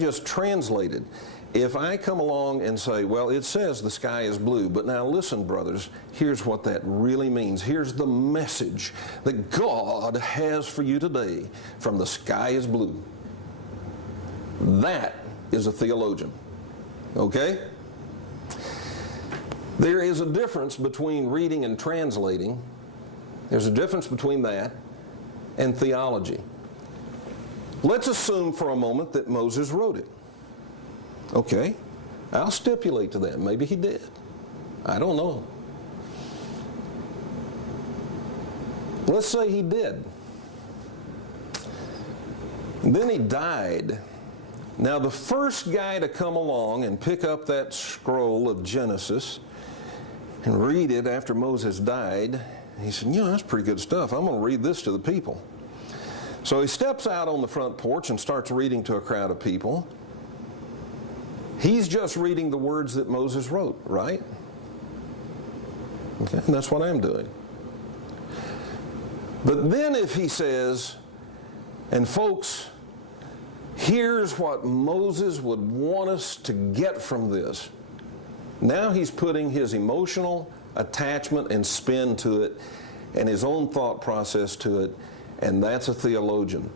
just translated. If I come along and say, well, it says the sky is blue, but now listen, brothers, here's what that really means. Here's the message that God has for you today from the sky is blue. That is a theologian. Okay? There is a difference between reading and translating. There's a difference between that and theology. Let's assume for a moment that Moses wrote it. Okay, I'll stipulate to that. Maybe he did. I don't know. Let's say he did. And then he died. Now the first guy to come along and pick up that scroll of Genesis and read it after Moses died, he said, you know, that's pretty good stuff. I'm going to read this to the people. So he steps out on the front porch and starts reading to a crowd of people. He's just reading the words that Moses wrote, right? Okay, and that's what I'm doing. But then if he says, and folks, here's what Moses would want us to get from this. Now he's putting his emotional attachment and spin to it and his own thought process to it, and that's a theologian.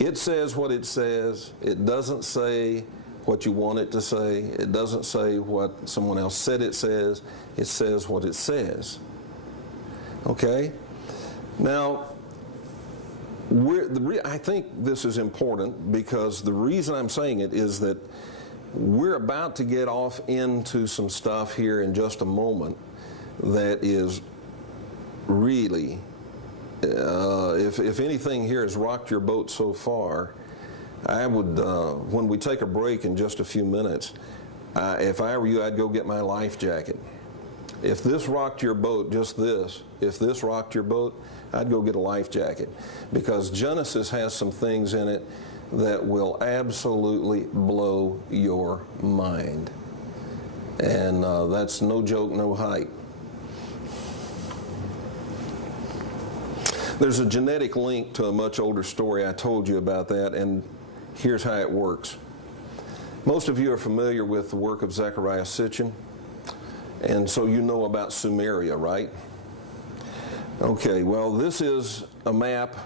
It says what it says. It doesn't say what you want it to say. It doesn't say what someone else said it says. It says what it says. Okay? Now, I think this is important because the reason I'm saying it is that we're about to get off into some stuff here in just a moment that is really, if anything here has rocked your boat so far, I would, when we take a break in just a few minutes, if I were you, I'd go get my life jacket. If this rocked your boat, just this, if this rocked your boat, I'd go get a life jacket. Because Genesis has some things in it that will absolutely blow your mind. And that's no joke, no hype. There's a genetic link to a much older story. I told you about that, and here's how it works. Most of you are familiar with the work of Zecharia Sitchin, and so you know about Sumeria, right? Okay, well, this is a map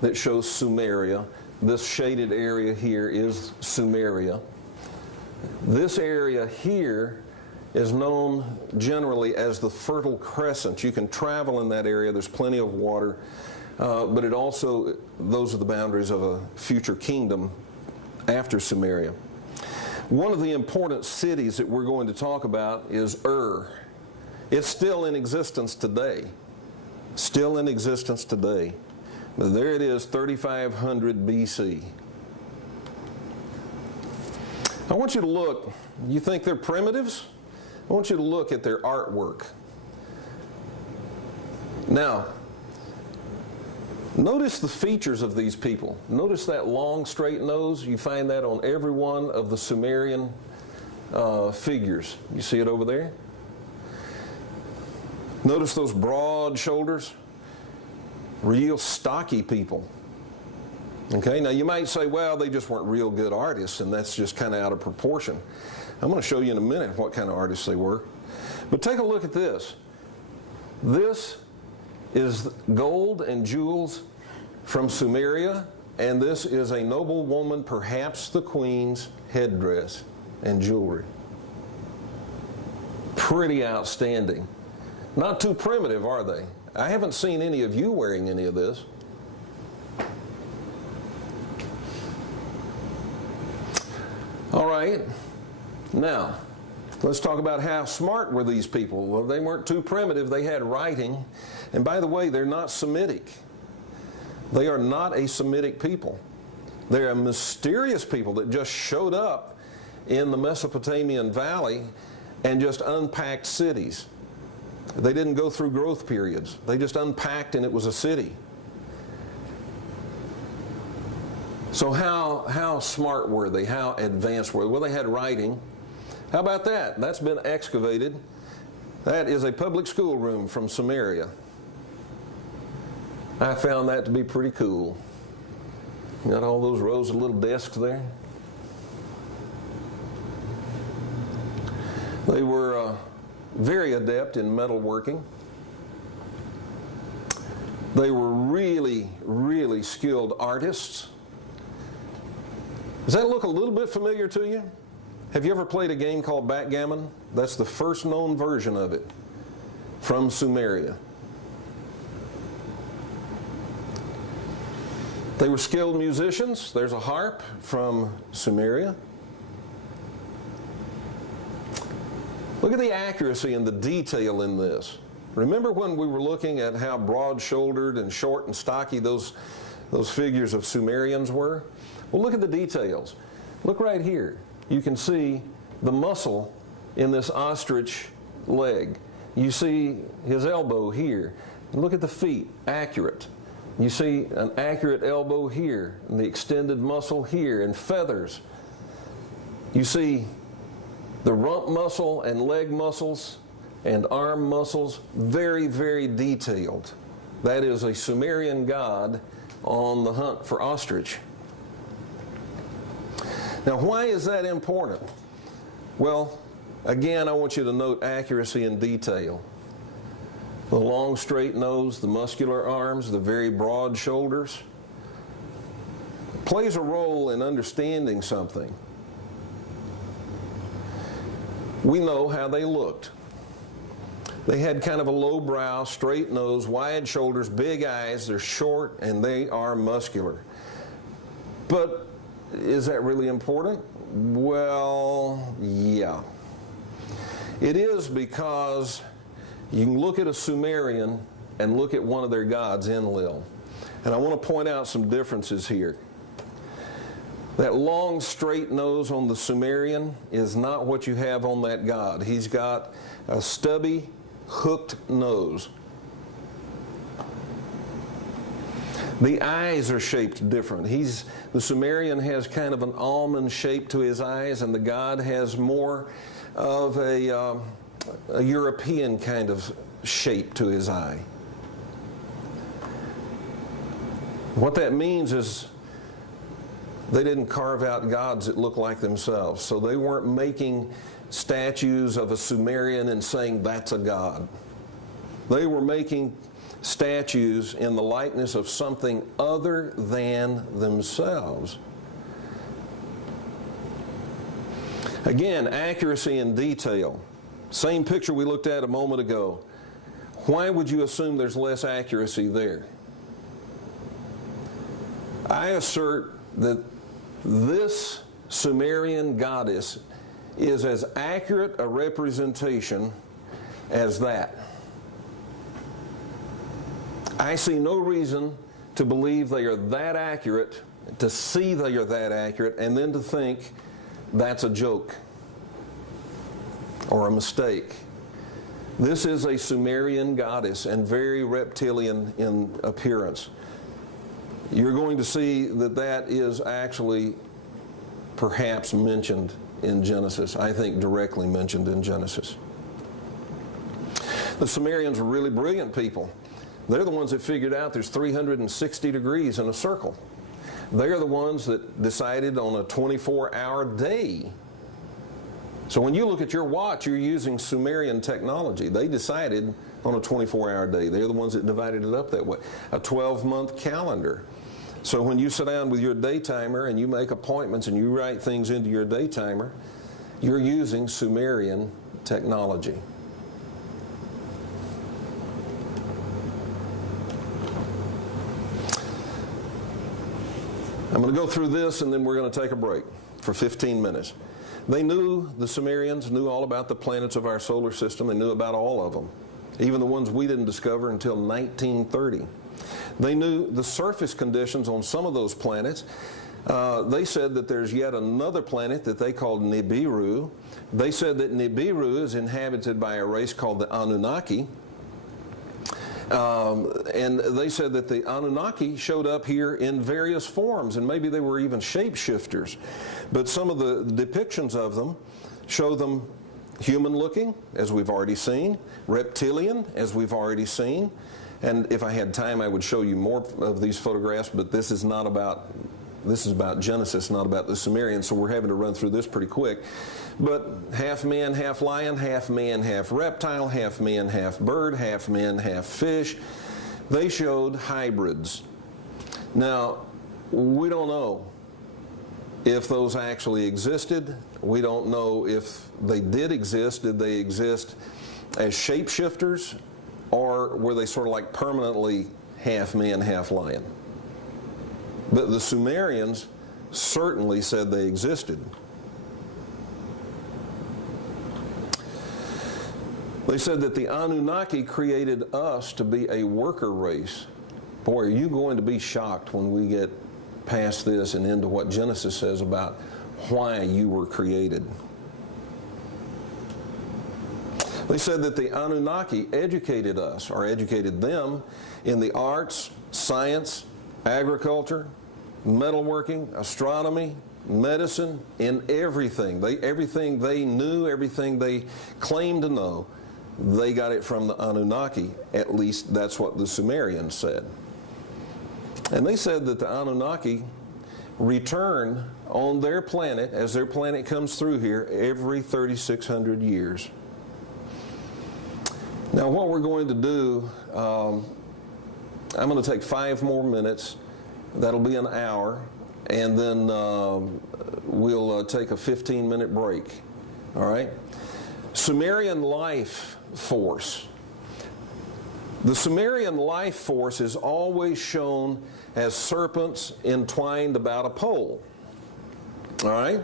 that shows Sumeria. This shaded area here is Sumeria. This area here is known generally as the Fertile Crescent. You can travel in that area. There's plenty of water. But it also, those are the boundaries of a future kingdom after Sumeria. One of the important cities that we're going to talk about is Ur. It's still in existence today. Still in existence today. But there it is, 3500 BC. I want you to look. You think they're primitives? I want you to look at their artwork. Now, notice the features of these people. Notice that long, straight nose. You find that on every one of the Sumerian figures. You see it over there? Notice those broad shoulders. Real stocky people. Okay, now you might say, well, they just weren't real good artists, and that's just kind of out of proportion. I'm going to show you in a minute what kind of artists they were. But take a look at this. This is gold and jewels from Sumeria, and this is a noble woman, perhaps the queen's headdress and jewelry. Pretty outstanding. Not too primitive, are they? I haven't seen any of you wearing any of this. All right. Now, let's talk about how smart were these people. Well, they weren't too primitive. They had writing. And by the way, they're not Semitic. They are not a Semitic people. They're a mysterious people that just showed up in the Mesopotamian valley and just unpacked cities. They didn't go through growth periods. They just unpacked and it was a city. So how smart were they? How advanced were they? Well, they had writing. How about that? That's been excavated. That is a public school room from Sumeria. I found that to be pretty cool. Got all those rows of little desks there. They were very adept in metalworking. They were really, really skilled artists. Does that look a little bit familiar to you? Have you ever played a game called backgammon? That's the first known version of it from Sumeria. They were skilled musicians. There's a harp from Sumeria. Look at the accuracy and the detail in this. Remember when we were looking at how broad-shouldered and short and stocky those figures of Sumerians were? Well, look at the details. Look right here. You can see the muscle in this ostrich leg. You see his elbow here. Look at the feet, accurate. You see an accurate elbow here, and the extended muscle here, and feathers. You see the rump muscle and leg muscles and arm muscles, very, very detailed. That is a Sumerian god on the hunt for ostrich. Now, why is that important? Well, again, I want you to note accuracy and detail. The long, straight nose, the muscular arms, the very broad shoulders plays a role in understanding something. We know how they looked. They had kind of a low brow, straight nose, wide shoulders, big eyes. They're short and they are muscular. But is that really important? Well, yeah. It is, because you can look at a Sumerian and look at one of their gods, Enlil. And I want to point out some differences here. That long, straight nose on the Sumerian is not what you have on that god. He's got a stubby, hooked nose. The eyes are shaped different. The Sumerian has kind of an almond shape to his eyes, and the god has more of a European kind of shape to his eye. What that means is they didn't carve out gods that look like themselves. So they weren't making statues of a Sumerian and saying that's a god. They were making statues in the likeness of something other than themselves. Again, accuracy and detail. Same picture we looked at a moment ago. Why would you assume there's less accuracy there? I assert that this Sumerian goddess is as accurate a representation as that. I see no reason to believe they are that accurate, to see they are that accurate, and then to think that's a joke or a mistake. This is a Sumerian goddess and very reptilian in appearance. You're going to see that that is actually perhaps mentioned in Genesis. I think directly mentioned in Genesis. The Sumerians were really brilliant people. They're the ones that figured out there's 360 degrees in a circle. They're the ones that decided on a 24-hour day. So when you look at your watch, you're using Sumerian technology. They decided on a 24-hour day. They're the ones that divided it up that way. A 12-month calendar. So when you sit down with your day timer and you make appointments and you write things into your day timer, you're using Sumerian technology. I'm going to go through this and then we're going to take a break for 15 minutes. They knew, the Sumerians knew all about the planets of our solar system. They knew about all of them, even the ones we didn't discover until 1930. They knew the surface conditions on some of those planets. They said that there's yet another planet that they called Nibiru. They said that Nibiru is inhabited by a race called the Anunnaki. And they said that the Anunnaki showed up here in various forms, and maybe they were even shapeshifters. But some of the depictions of them show them human-looking, as we've already seen, reptilian, as we've already seen. And if I had time, I would show you more of these photographs, but this is not about This is about Genesis, not about the Sumerians, so we're having to run through this pretty quick. But half man, half lion, half man, half reptile, half man, half bird, half man, half fish. They showed hybrids. Now, we don't know if those actually existed. We don't know if they did exist. Did they exist as shapeshifters, or were they sort of like permanently half man, half lion? But the Sumerians certainly said they existed. They said that the Anunnaki created us to be a worker race. Boy, are you going to be shocked when we get past this and into what Genesis says about why you were created. They said that the Anunnaki educated us, or educated them, in the arts, science, agriculture, metalworking, astronomy, medicine, in everything. Everything they knew, everything they claimed to know, they got it from the Anunnaki. At least that's what the Sumerians said. And they said that the Anunnaki return on their planet, as their planet comes through here, every 3,600 years. Now what we're going to do, I'm going to take 5 more minutes. That'll be an hour, and then we'll take a 15-minute break. All right? Sumerian life force. The Sumerian life force is always shown as serpents entwined about a pole. All right?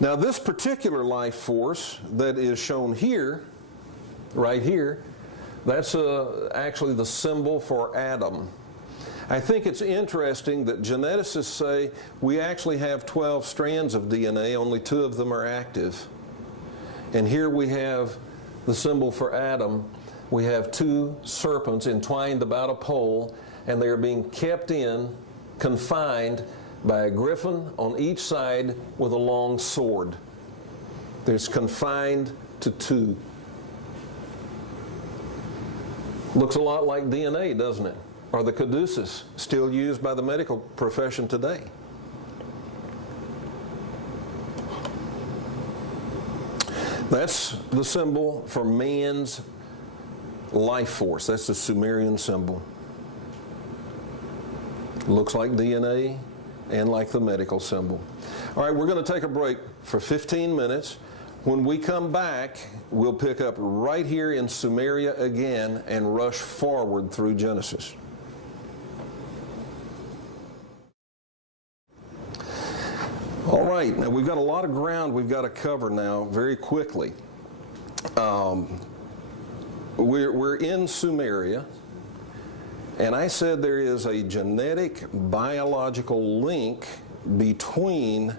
Now this particular life force that is shown here, right here, that's actually the symbol for Adam. I think it's interesting that geneticists say we actually have 12 strands of DNA, only 2 of them are active. And here we have the symbol for Adam. We have 2 serpents entwined about a pole, and they are being kept in, confined by a griffin on each side with a long sword. They're confined to 2. Looks a lot like DNA, doesn't it? Or the caduceus, still used by the medical profession today. That's the symbol for man's life force. That's the Sumerian symbol. Looks like DNA and like the medical symbol. All right, we're going to take a break for 15 minutes. When we come back, we'll pick up right here in Sumeria again and rush forward through Genesis. All right, now we've got a lot of ground we've got to cover now very quickly. We're in Sumeria, and I said there is a genetic biological link between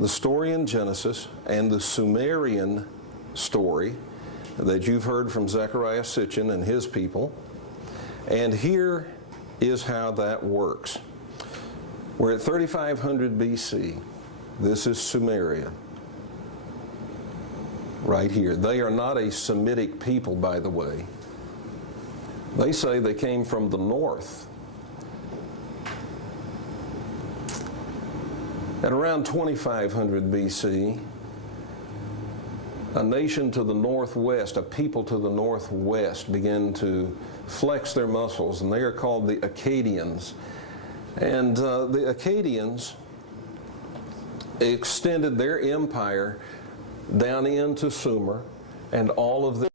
the story in Genesis and the Sumerian story that you've heard from Zecharia Sitchin and his people. And here is how that works. We're at 3500 BC. This is Sumeria. Right here. They are not a Semitic people, by the way. They say they came from the north. At around 2500 BC, a nation to the northwest, a people to the northwest, began to flex their muscles, and they are called the Akkadians. And the Akkadians extended their empire down into Sumer, and all of them